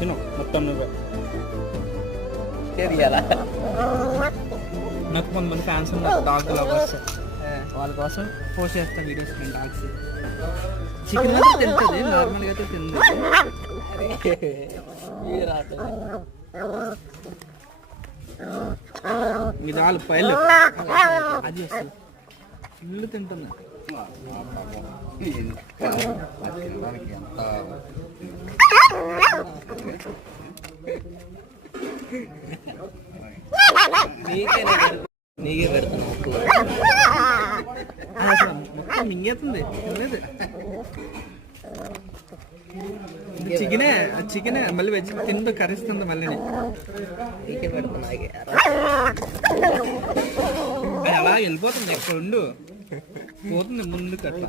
తిను మొత్తం నువ్వు. నాకు కొంతమంది ఫ్యాన్స్ ఉన్నారు డాగ్ లవర్స్, వాళ్ళ కోసం పోస్ట్ చేస్తాను వీడియోస్. నేను డాగ్స్ చికెన్ అయితే తింటుంది, నార్మల్గా అయితే తింది. ఇది వాళ్ళు పైలు అది వస్తుంది, ఇల్లు తింటుంది. నీకే పెడతాను మొత్తం మింగేస్తుంది. లేదు చికెనే మళ్ళీ వెజ్ తింటూ కరిస్తుంది. మళ్ళీ నీకే పెడతాను. అలా వెళ్ళిపోతుంది, ఎక్కడ ఉండు పోతుంది ముందుకు అట్లా.